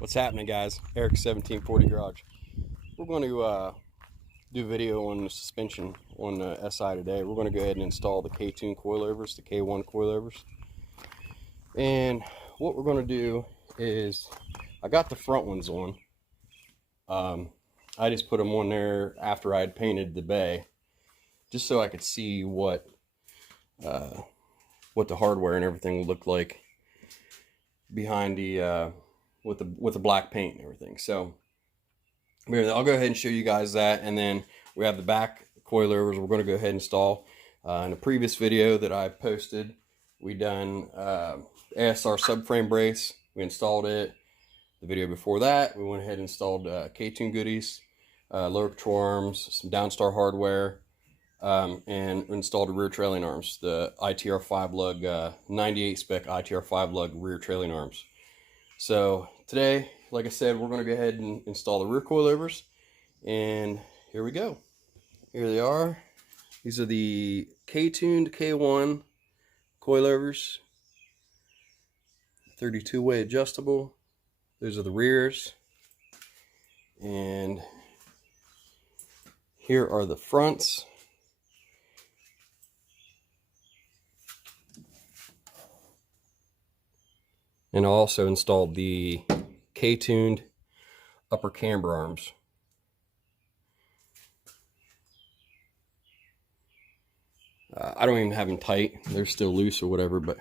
What's happening, guys? Eric 1740 Garage. We're going to do a video on the suspension on the SI today. We're going to go ahead and install the Ktuned coilovers, the K1 coilovers. And what we're going to do is, I got the front ones on. I just put them on there after I had painted the bay, just so I could see what the hardware and everything would look like behind the with the black paint and everything. So I'll go ahead and show you guys that, and then we have the back coilovers we're going to go ahead and install. In a previous video that I posted, we done ASR subframe brace. We installed it. The video before that, we went ahead and installed Ktuned goodies, lower control arms, some downstar hardware, and installed the rear trailing arms, the ITR 5 lug 98 spec ITR 5 lug rear trailing arms. So today, like I said, we're going to go ahead and install the rear coilovers, and here we go. Here they are. These are the Ktuned K1 coilovers, 32-way adjustable. Those are the rears, and here are the fronts. And I also installed the Ktuned upper camber arms. I don't even have them tight. They're still loose or whatever, but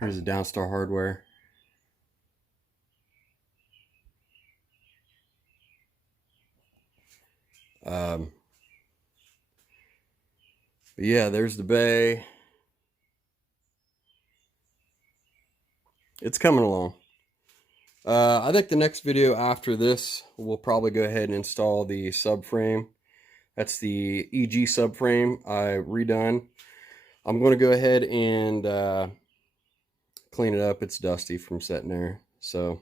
here's the downstar hardware. But yeah, there's the bay. It's coming along. I think the next video after this, we'll probably go ahead and install the subframe. That's the EG subframe I redone. I'm going to go ahead and clean it up. It's dusty from sitting there. So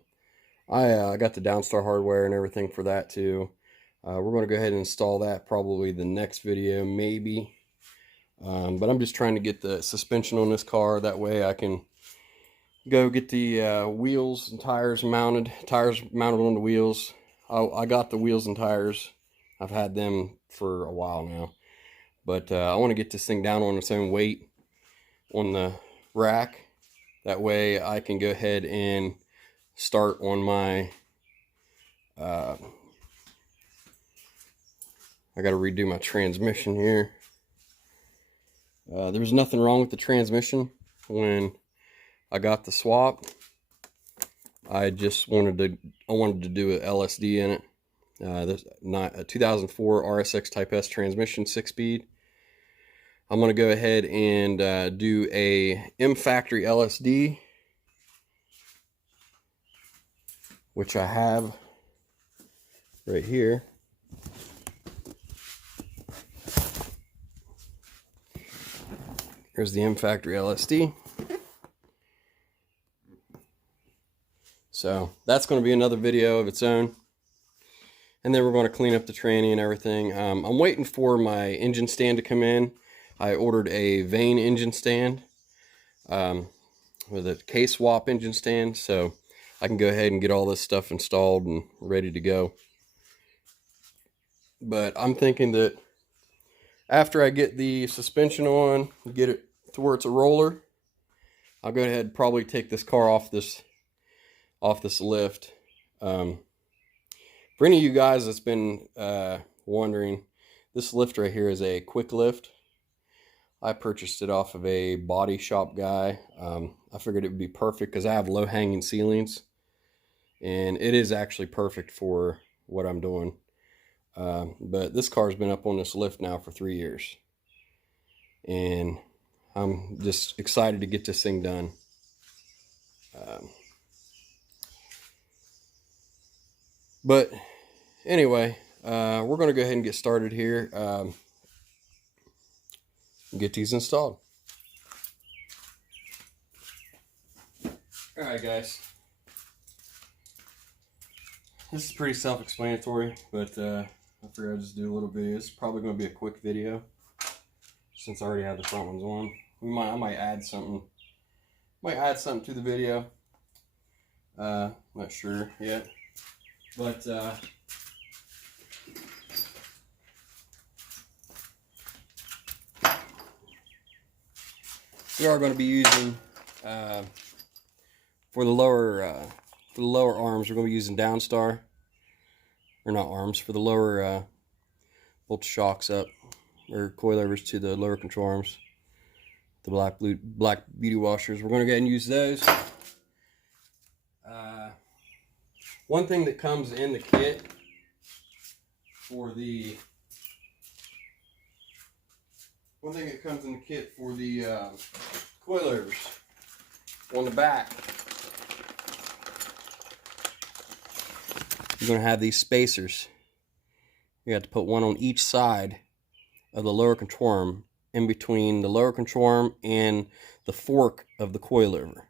I got the downstar hardware and everything for that too. We're going to go ahead and install that probably the next video, maybe. But I'm just trying to get the suspension on this car. That way I can go get the wheels and tires mounted on the wheels. I got the wheels and tires. I've had them for a while now, but I want to get this thing down on its own weight on the rack. That way I can go ahead and start on my I got to redo my transmission here. There was nothing wrong with the transmission when I got the swap. I just wanted to do an LSD in it. This not a 2004 RSX Type S transmission, 6-speed. I'm going to go ahead and do a M Factory LSD, which I have right here. Here's the M Factory LSD. So that's going to be another video of its own. And then we're going to clean up the tranny and everything. I'm waiting for my engine stand to come in. I ordered a vane engine stand with a K-swap engine stand. So I can go ahead and get all this stuff installed and ready to go. But I'm thinking that after I get the suspension on, get it to where it's a roller, I'll go ahead and probably take this car off this lift. For any of you guys that's been wondering, this lift right here is a quick lift. I purchased it off of a body shop guy. I figured it would be perfect because I have low hanging ceilings, and it is actually perfect for what I'm doing. But this car's been up on this lift now for 3 years, and I'm just excited to get this thing done. But anyway, we're going to go ahead and get started here. Get these installed. Alright guys, this is pretty self-explanatory, but I figured I'd just do a little video. It's probably going to be a quick video since I already have the front ones on. I might add something to the video. Not sure yet, but we are going to be using for the lower arms. We're going to be using downstar, or not arms, for the lower bolt shocks up, or coilovers to the lower control arms. The black beauty washers. We're going to go ahead and use those. One thing that comes in the kit for the coilovers on the back, you're going to have these spacers. You have to put one on each side of the lower control arm, in between the lower control arm and the fork of the coilover.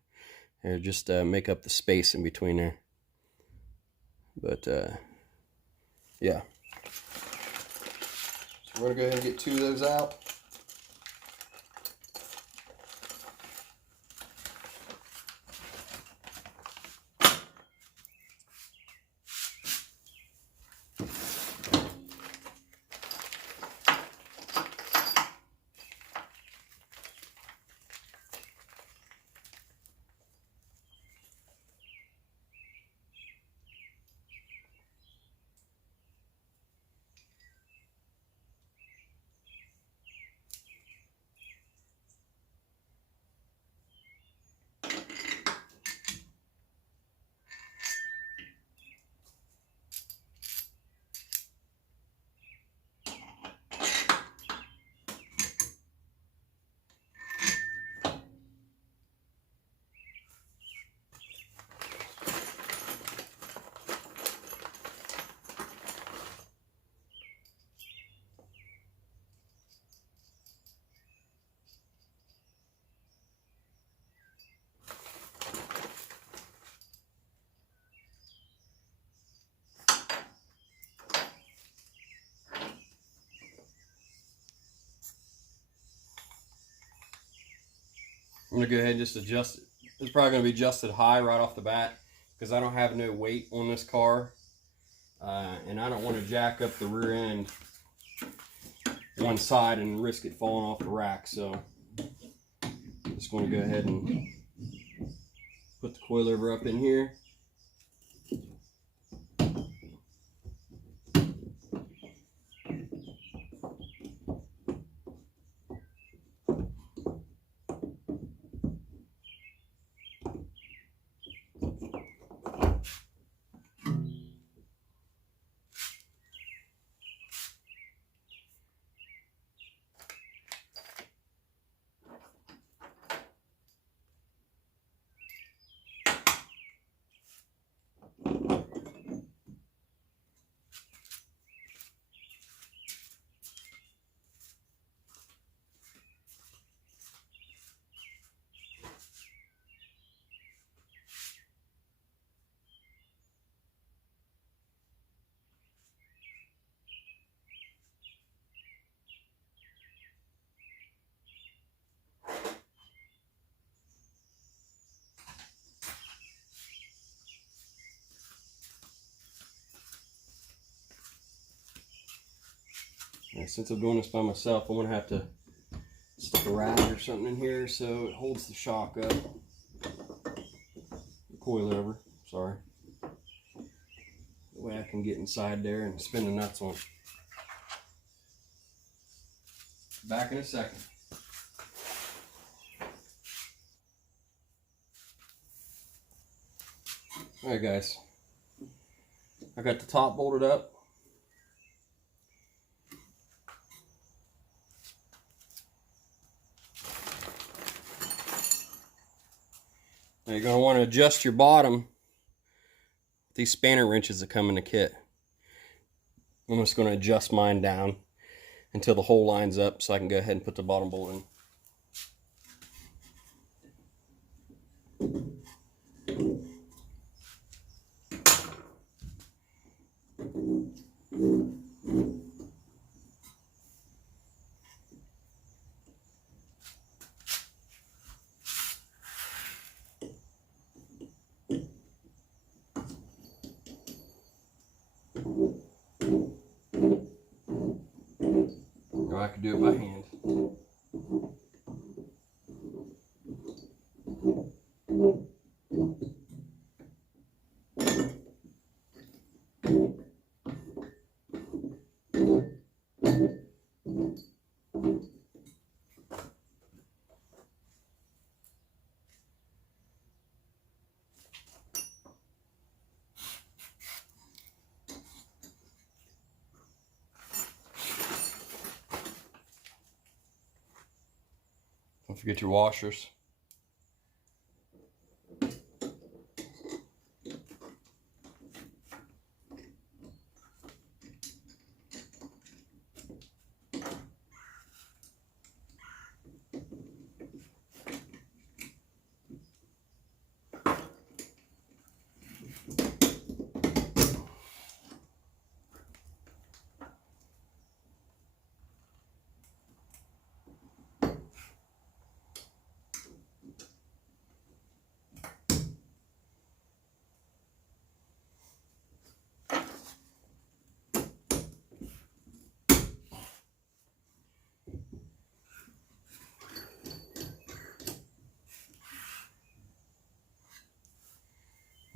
And just make up the space in between there. But yeah. So we're going to go ahead and get 2 of those out. I'm going to go ahead and just adjust it. It's probably going to be adjusted high right off the bat because I don't have no weight on this car. And I don't want to jack up the rear end one side and risk it falling off the rack. So I'm just going to go ahead and put the coilover up in here. And since I'm doing this by myself, I'm going to have to stick a rag or something in here so it holds the shock up. The coilover, sorry. That way I can get inside there and spin the nuts on. Back in a second. Alright guys, I got the top bolted up. Now you're going to want to adjust your bottom with these spanner wrenches that come in the kit. I'm just going to adjust mine down until the hole lines up so I can go ahead and put the bottom bolt in. do it by hand. Don't forget your washers.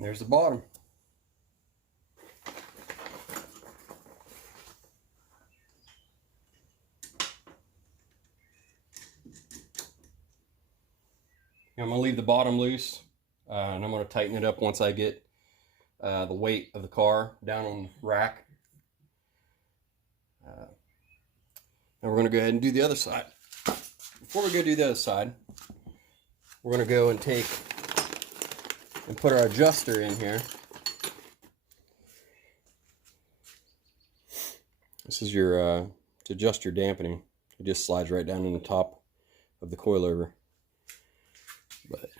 There's the bottom. I'm going to leave the bottom loose, and I'm going to tighten it up once I get the weight of the car down on the rack. And we're going to go ahead and do the other side. Before we go do the other side, we're going to go and take and put our adjuster in here. This is your to adjust your dampening. It just slides right down in the top of the coilover. But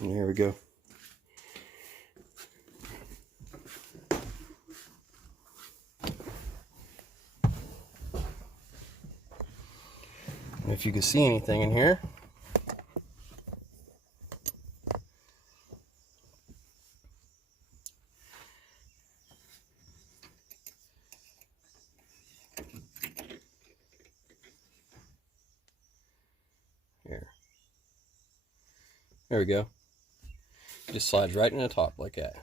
and here we go. And if you can see anything in here, here. There we go. It just slides right in the top like that.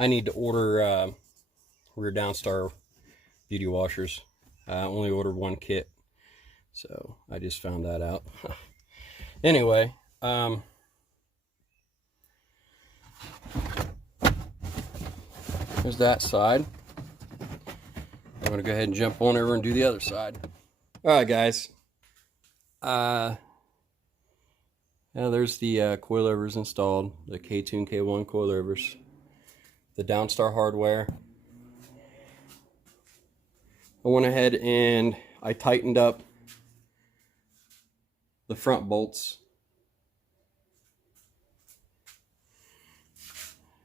I need to order rear downstar beauty washers. I only ordered one kit, so I just found that out. Anyway, there's that side. I'm gonna go ahead and jump on over and do the other side. All right, guys. Now there's the coilovers installed, the Ktuned K1 coilovers, the downstar hardware. I went ahead and I tightened up the front bolts.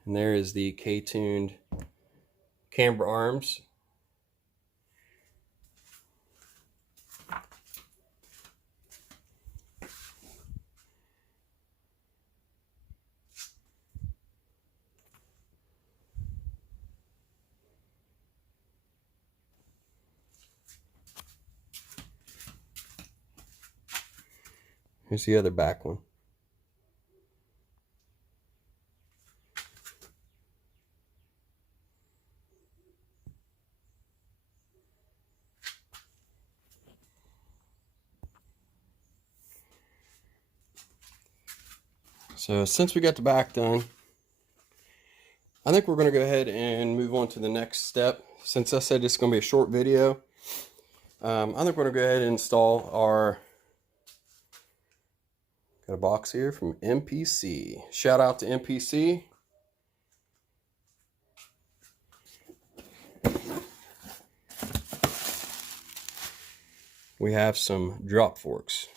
And there is the Ktuned camber arms. Here's the other back one. So since we got the back done, I think we're going to go ahead and move on to the next step. Since I said it's going to be a short video, I think we're going to go ahead and install our, got a box here from MPC. Shout out to MPC. We have some drop forks.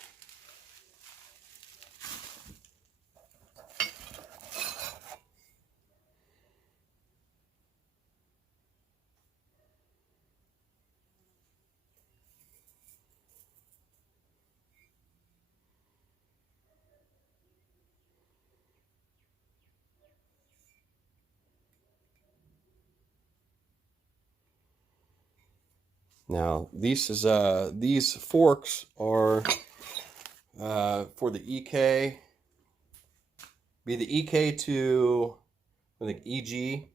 Now these forks are for the EK, be the EK to I think EG,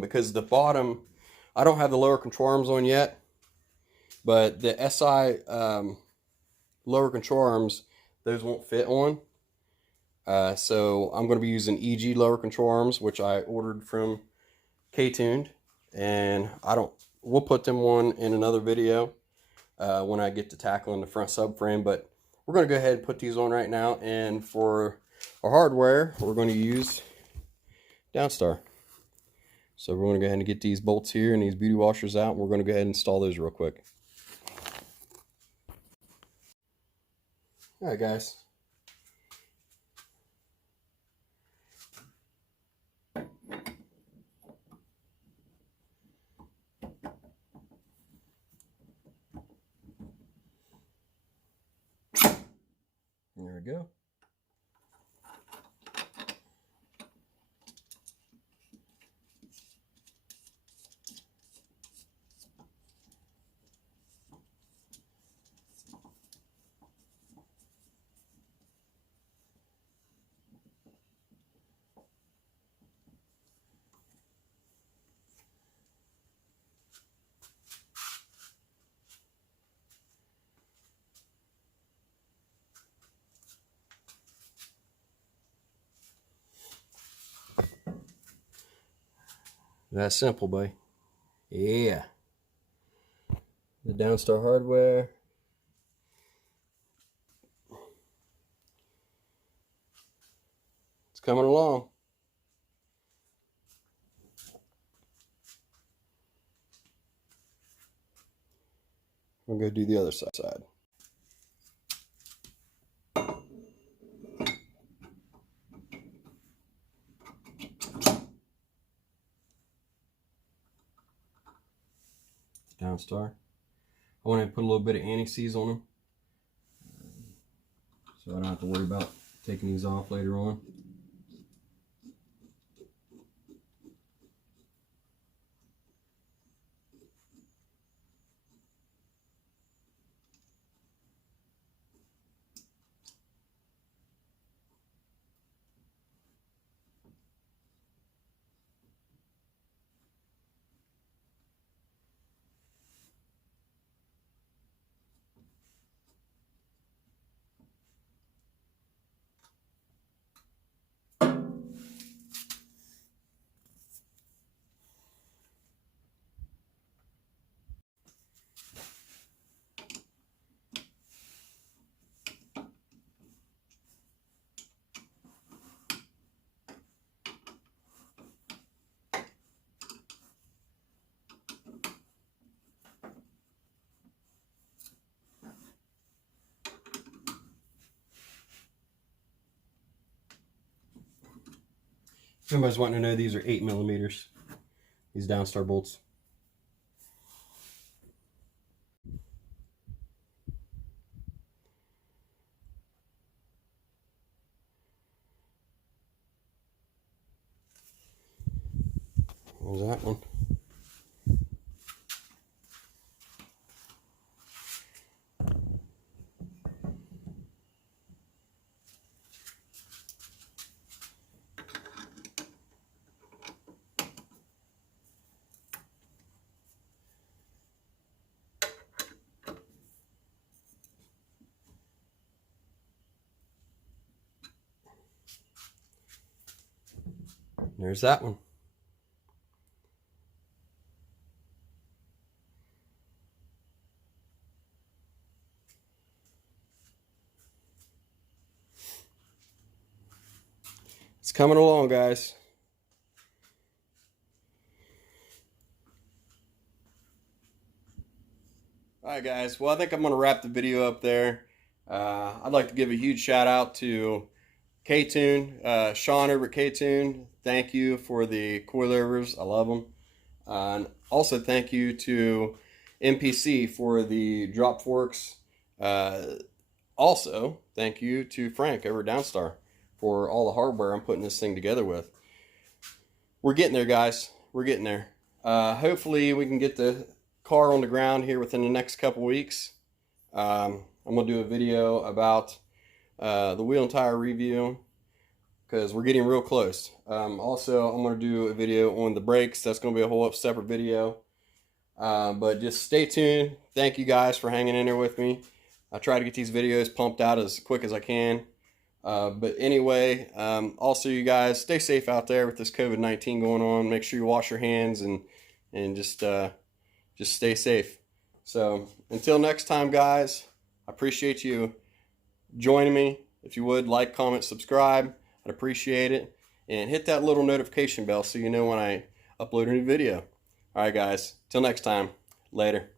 because the bottom, I don't have the lower control arms on yet, but the SI lower control arms, those won't fit on. So I'm going to be using EG lower control arms, which I ordered from Ktuned, and we'll put them on in another video when I get to tackling the front subframe, but we're going to go ahead and put these on right now. And for our hardware, we're going to use downstar. So we're going to go ahead and get these bolts here and these beauty washers out, and we're going to go ahead and install those real quick. All right, guys. There we go. That's simple, buddy. Yeah. The downstar hardware. It's coming along. We'll go do the other side. Downstar. I want to put a little bit of anti-seize on them, so I don't have to worry about taking these off later on. If anybody's wanting to know, these are 8mm, these downstar bolts. There's that one. There's that one. It's coming along, guys. Alright guys, well I think I'm going to wrap the video up there. I'd like to give a huge shout out to Ktuned, Sean over at Ktuned. Thank you for the coilovers, I love them. And also thank you to MPC for the drop forks. Also thank you to Frank over at Downstar for all the hardware I'm putting this thing together with. We're getting there, guys. We're getting there. Hopefully we can get the car on the ground here within the next couple weeks. I'm going to do a video about the wheel and tire review, because we're getting real close. Also, I'm going to do a video on the brakes. That's going to be a whole separate video. But just stay tuned. Thank you guys for hanging in there with me. I try to get these videos pumped out as quick as I can. But anyway, also you guys stay safe out there with this COVID-19 going on. Make sure you wash your hands and just stay safe. So until next time, guys, I appreciate you joining me. If you would, like, comment, subscribe, I'd appreciate it. And hit that little notification bell so you know when I upload a new video. All right, guys, till next time, later.